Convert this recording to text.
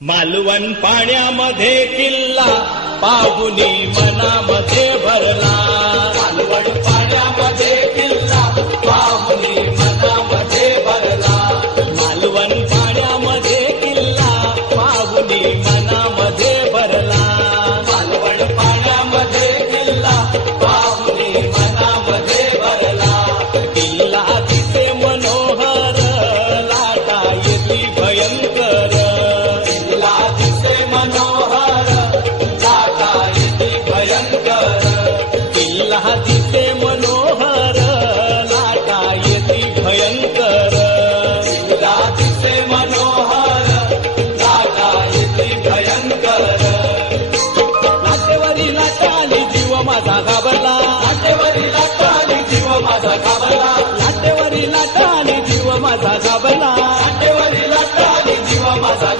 मालवण पाण्यामध्ये किल्ला पाहुनी मनामध्ये भरला. मालवण पाण्यामध्ये किल्ला पाहुनी मनामध्ये भरला. मालवण पाण्यामध्ये किल्ला पाहुनी मनामध्ये भरला. मालवण पाण्यामध्ये किल्ला पाहुनी मनामध्ये भरला. किल्ला दिसे मनोहर लाटा येती भयंकर. किल्ला दिसे मनोहर लाटा येती भयंकर. किल्ला दिसे मनोहर लाटा येती भयंकर. किल्ला दिसे मनोहर लाटा येती भयंकर. लाटेवरी लाटाली जीव माझा घाबरला. लाटेवरी लाटाली जीव माझा घाबरला. लाटेवरी लाटाली जीव माझा घाबरला. लाटेवरी लाटाली जीव माझा